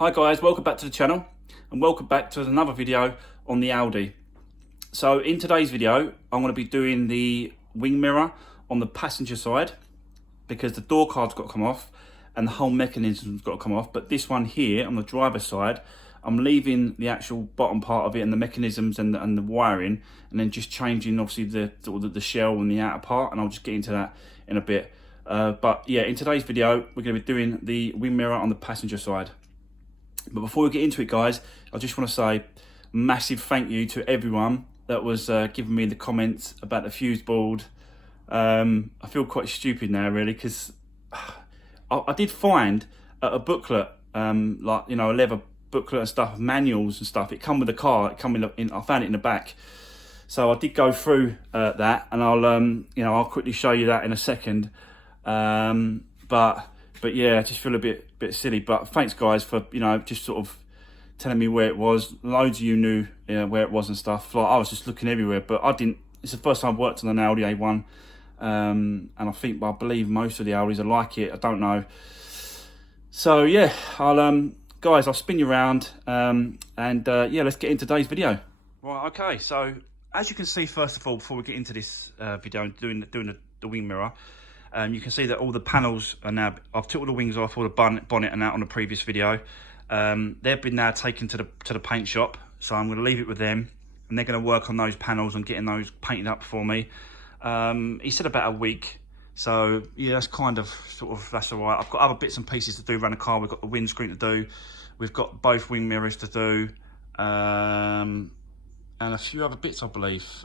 Hi guys, welcome back to the channel and welcome back to another video on the Audi. So in today's video, I'm going to be doing the wing mirror on the passenger side because the door card's got to come off and the whole mechanism's got to come off. But this one here on the driver's side, I'm leaving the actual bottom part of it and the mechanisms and the wiring, and then just changing obviously the shell and the outer part, and I'll just get into that in a bit. But yeah, in today's video, we're going to be doing the wing mirror on the passenger side. But before we get into it, guys, I just want to say massive thank you to everyone that was giving me the comments about the fuse board. I feel quite stupid now, really, because I did find a booklet, like, you know, a leather booklet and stuff, manuals and stuff. It come with the car. It come in. I found it in the back, so I did go through that, and I'll quickly show you that in a second. But yeah, I just feel a bit silly. But thanks, guys, for just sort of telling me where it was. Loads of you knew where it was and stuff. Like, I was just looking everywhere, but I didn't. It's the first time I've worked on an Audi A1, and I believe most of the Audis are like it. I don't know. So yeah, guys, I'll spin you around, and yeah, let's get into today's video. Right, okay. So as you can see, first of all, before we get into this video and doing the wing mirror. You can see that all the panels are now, I've took all the wings off, all the bonnet and that on the previous video. They've been now taken to the paint shop, so I'm going to leave it with them, and they're going to work on those panels and getting those painted up for me. He said about a week, so yeah, that's that's all right. I've got other bits and pieces to do around the car. We've got the windscreen to do, we've got both wing mirrors to do, and a few other bits, I believe.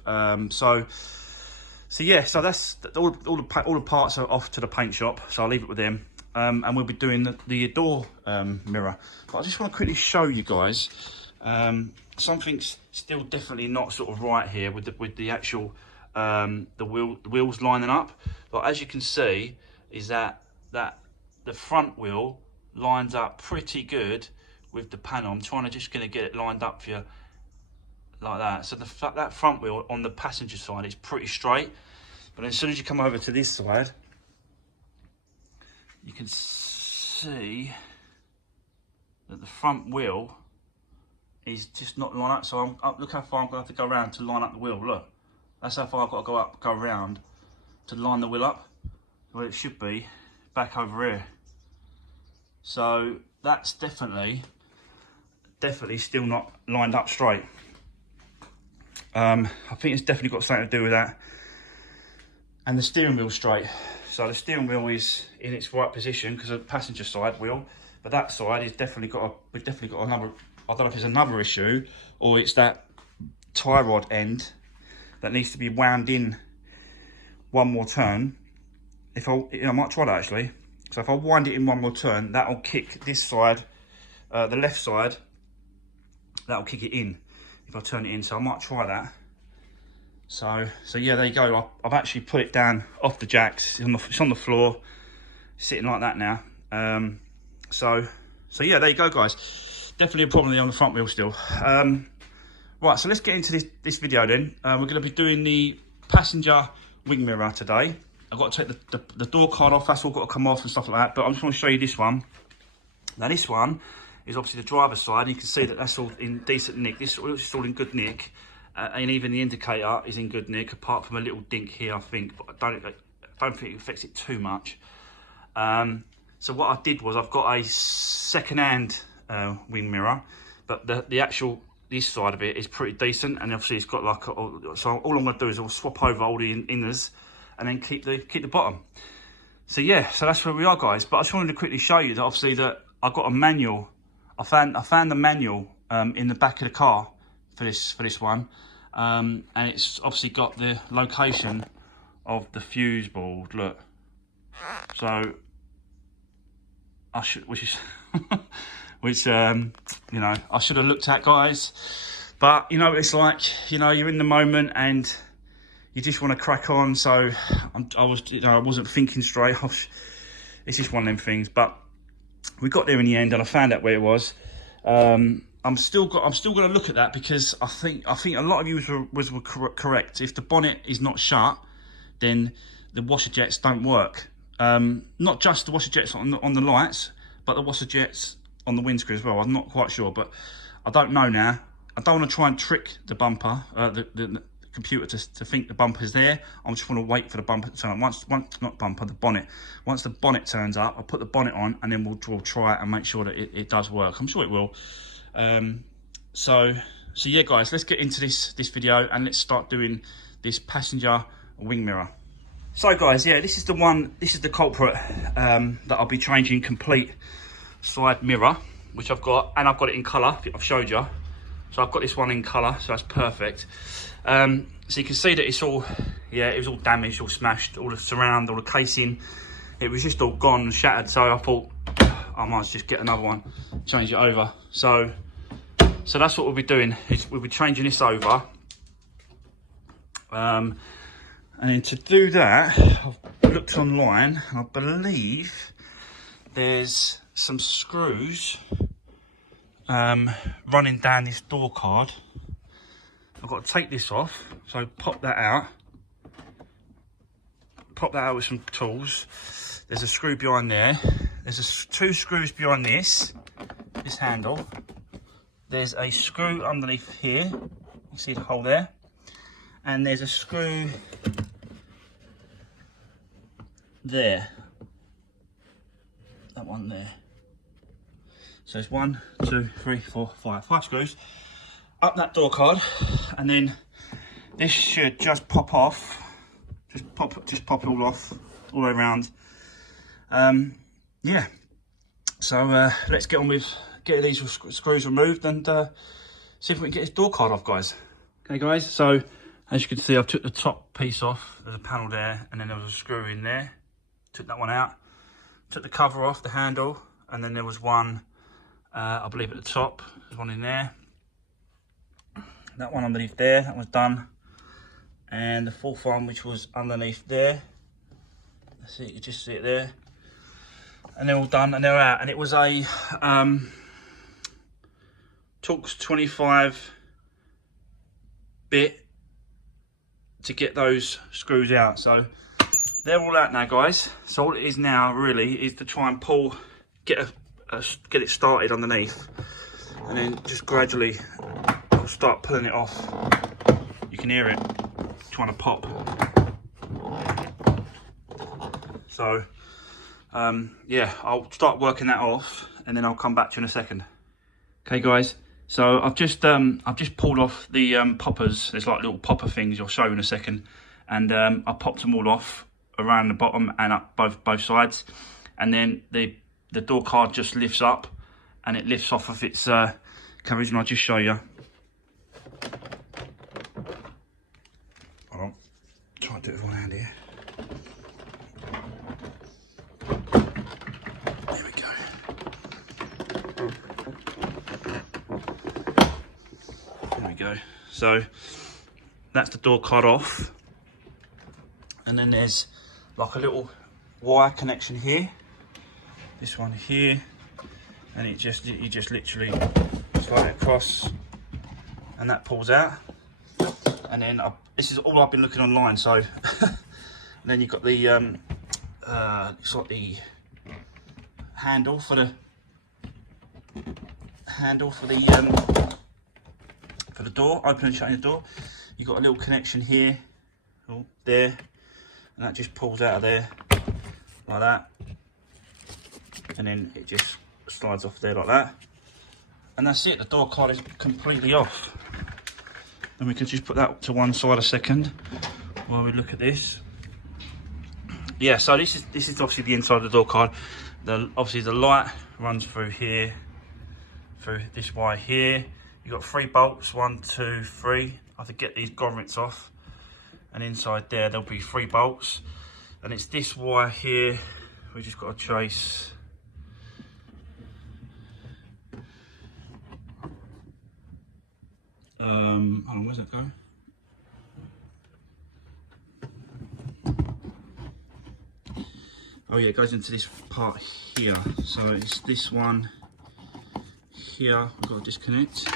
So yeah, so that's all the parts are off to the paint shop, so I'll leave it with them, and we'll be doing the door mirror. But I just want to quickly show you guys something's still definitely not sort of right here with the actual the wheels lining up. But as you can see, is that the front wheel lines up pretty good with the panel. I'm trying to just gonna get it lined up for you like that. So that front wheel on the passenger side is pretty straight, but as soon as you come over to this side, you can see that the front wheel is just not lined up. So look how far I'm going to have to go around to line up the wheel. Look, that's how far I've got to go around to line the wheel up where it should be, back over here. So that's definitely still not lined up straight. I think it's definitely got something to do with that. And the steering wheel straight. So the steering wheel is in its right position because of the passenger side wheel, but that side is we've definitely got another, I don't know if it's another issue or it's that tie rod end that needs to be wound in one more turn. I might try that actually. So if I wind it in one more turn, that'll kick this side, the left side, that'll kick it in if I turn it in. So I might try that. So yeah, there you go. I've actually put it down off the jacks. It's on the floor, sitting like that now. So yeah, there you go, guys. Definitely a problem on the front wheel still. Right, so let's get into this video then. We're going to be doing the passenger wing mirror today. I've got to take the door card off. That's all got to come off and stuff like that. But I just want to show you this one. Now this one is obviously the driver's side. You can see that that's all in decent nick. This is all in good nick. And even the indicator is in good nick, apart from a little dink here, I think, but I don't think it affects it too much. So what I did was I've got a second-hand wing mirror, but this side of it is pretty decent, and obviously it's got like so all I'm going to do is I'll swap over all the inners and then keep the bottom. So yeah, so that's where we are, guys. But I just wanted to quickly show you that obviously that I've got a manual. I found the manual in the back of the car for this one, and it's obviously got the location of the fuse board. Look, so I should, which I should have looked at, guys. But it's like you're in the moment and you just want to crack on. So I wasn't thinking straight. It's just one of them things. But we got there in the end, and I found out where it was. I'm still going to look at that because I think a lot of you were correct. If the bonnet is not shut, then the washer jets don't work. Not just the washer jets on the lights, but the washer jets on the windscreen as well. I'm not quite sure, but I don't know now. I don't want to try and trick the bumper, the computer to think the bumper's there. I just want to wait for the bumper to turn up. Not bumper, the bonnet. Once the bonnet turns up, I'll put the bonnet on, and then we'll try it and make sure that it does work. I'm sure it will. So yeah, guys, let's get into this video and let's start doing this passenger wing mirror. So guys, yeah, this is the one. This is the culprit that I'll be changing complete side mirror, which I've got, and I've got it in colour. I've showed you. So I've got this one in colour, so that's perfect. So you can see that it's all, yeah, it was all damaged, all smashed, all the surround, all the casing. It was just all gone and shattered. So I thought I might just get another one, change it over. So that's what we'll be doing. We'll be changing this over. And then to do that, I've looked online, and I believe there's some screws running down this door card. I've got to take this off, so pop that out with some tools. There's a screw behind there. There's two screws behind this handle. There's a screw underneath here. You see the hole there, and there's a screw there. That one there. So it's 1, 2, 3, 4, 5 screws up that door card, and then this should just pop off. Just pop it all off, all the way around. Yeah. So let's get on with getting these screws removed and see if we can get this door card off, guys. Okay, guys. So as you can see, I've took the top piece off. There's a panel there, and then there was a screw in there. Took that one out. Took the cover off the handle, and then there was one. I believe at the top, there's one in there. That one underneath there, that was done. And the fourth one, which was underneath there. See, you can just see it there. And they're all done, and they're out. And it was a Torx 25 bit to get those screws out. So they're all out now, guys. So all it is now really is to try and pull, get it started underneath, and then just gradually I'll start pulling it off. You can hear it trying to pop. So yeah, I'll start working that off, and then I'll come back to you in a second. Okay, guys. So I've just pulled off the poppers. There's like little popper things I'll show you in a second, and I popped them all off around the bottom and up both sides, and then the door card just lifts up, and it lifts off of its coverage, and I'll just show you. Hold on, try and do it with one hand here. There we go. There we go. So that's the door card off, and then there's like a little wire connection here. This one here, and you just literally slide it across, and that pulls out. And then this is all I've been looking online. So and then you've got the it's like the handle for the door, opening and shutting the door. You've got a little connection here, there, and that just pulls out of there like that. And then it just slides off there like that, and that's it. The door card is completely off. And we can just put that to one side a second while we look at this. Yeah, so this is obviously the inside of the door card. Obviously the light runs through here, through this wire here. You've got 3 bolts, 1, 2, 3. I have to get these grommets off, and inside there there'll be 3 bolts, and it's this wire here we just got to trace. Hold on, where's that going? Oh yeah, it goes into this part here. So it's this one here we've got to disconnect.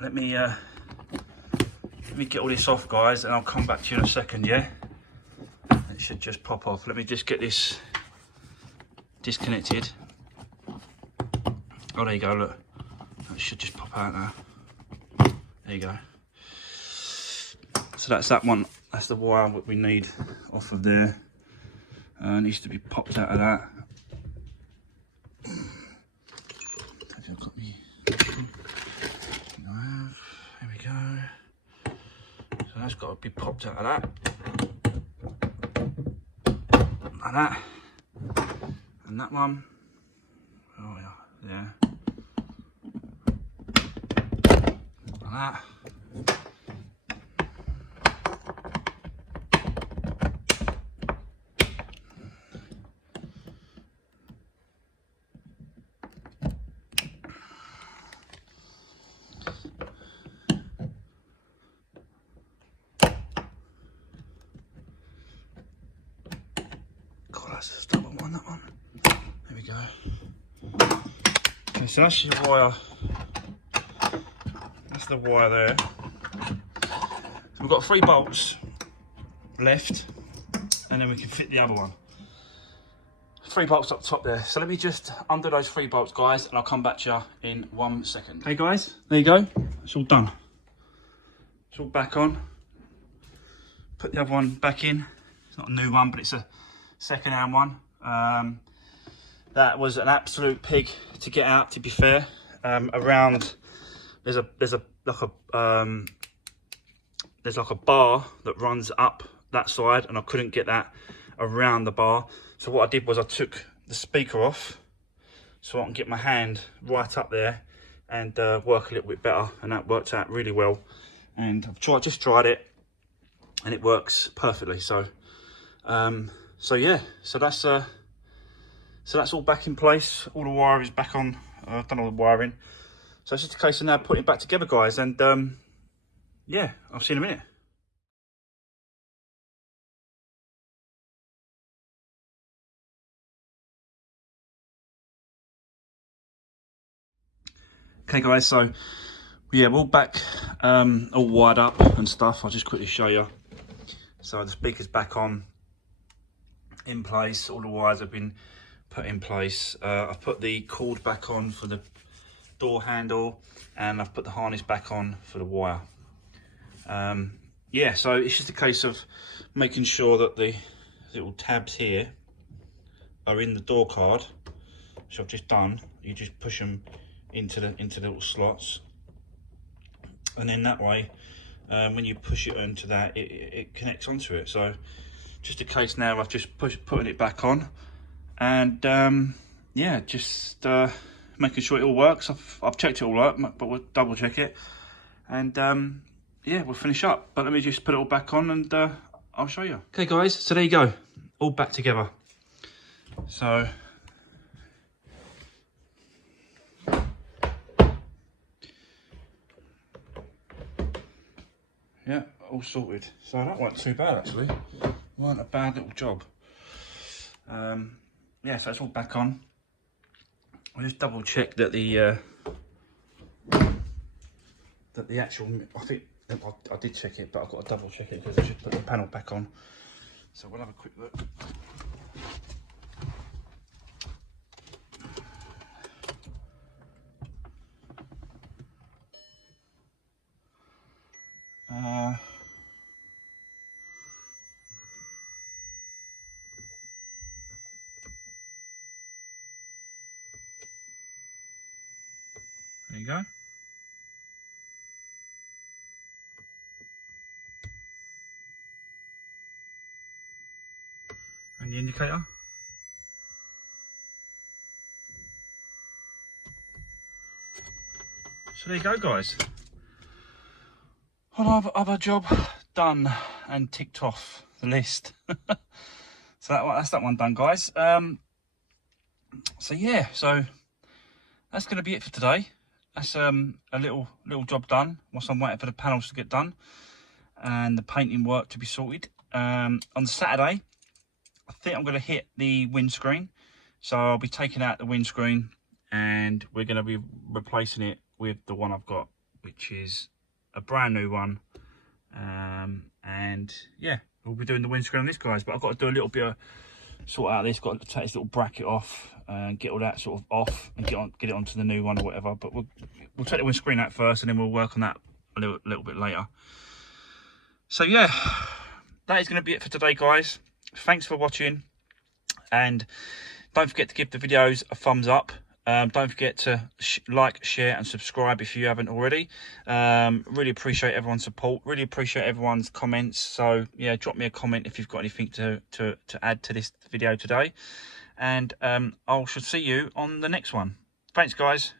Let me get all this off, guys, and I'll come back to you in a second. Yeah, it should just pop off. Let me just get this disconnected. Oh, there you go, look. That should just pop out now. There you go. So that's that one. That's the wire that we need off of there. Needs to be popped out of that. I've got me. There we go. So that's got to be popped out of that. Like that. And that one. Oh yeah. Like that. That's a stubborn one, that one. There we go. Okay, so that's your wire. That's the wire there. So we've got 3 bolts left, and then we can fit the other one. 3 bolts up top there. So let me just undo those 3 bolts, guys, and I'll come back to you in 1 second. Hey guys, there you go. It's all done. It's all back on. Put the other one back in. It's not a new one, but it's a second-hand one. That was an absolute pig to get out, to be fair. Around there's like a bar that runs up that side, and I couldn't get that around the bar. So what I did was I took the speaker off so I can get my hand right up there and work a little bit better, and that worked out really well. And I've just tried it, and it works perfectly. So so yeah, so that's all back in place. All the wire is back on. I've done all the wiring. So it's just a case of now putting it back together, guys. And yeah, I'll see you in a minute. Okay, guys. So yeah, we're all back, all wired up and stuff. I'll just quickly show you. So the speaker's back on, in place. All the wires have been put in place. I've put the cord back on for the door handle, and I've put the harness back on for the wire. Yeah, so it's just a case of making sure that the little tabs here are in the door card, which I've just done. You just push them into the little slots, and then that way when you push it into that, it connects onto it. So just a case now of just putting it back on, and yeah, just making sure it all works. I've checked it all out, but we'll double check it, and yeah, we'll finish up. But let me just put it all back on, and I'll show you. Okay guys, so there you go, all back together. So yeah, all sorted. So that wasn't too bad actually. Wasn't a bad little job. Yeah, so it's all back on. I'll just double check that the actual, I think I did check it, but I've got to double check it because I should put the panel back on. So we'll have a quick look. There you go. And the indicator. So there you go, guys. Other job done and ticked off the list. So that's that one done, guys. So yeah, so that's going to be it for today. That's a little job done whilst I'm waiting for the panels to get done and the painting work to be sorted. On Saturday, I think I'm going to hit the windscreen. So I'll be taking out the windscreen and we're going to be replacing it with the one I've got, which is a brand new one. And yeah, we'll be doing the windscreen on this, guys. But I've got to do a little bit of sort out this. Got to take this little bracket off and get all that sort of off and get it onto the new one or whatever. But we'll take the windscreen out first, and then we'll work on that a little bit later. So yeah, that is going to be it for today, guys. Thanks for watching, and don't forget to give the videos a thumbs up. Don't forget to like, share and subscribe if you haven't already. Really appreciate everyone's support, really appreciate everyone's comments. So yeah, drop me a comment if you've got anything to add to this video today, and I shall see you on the next one. Thanks, guys.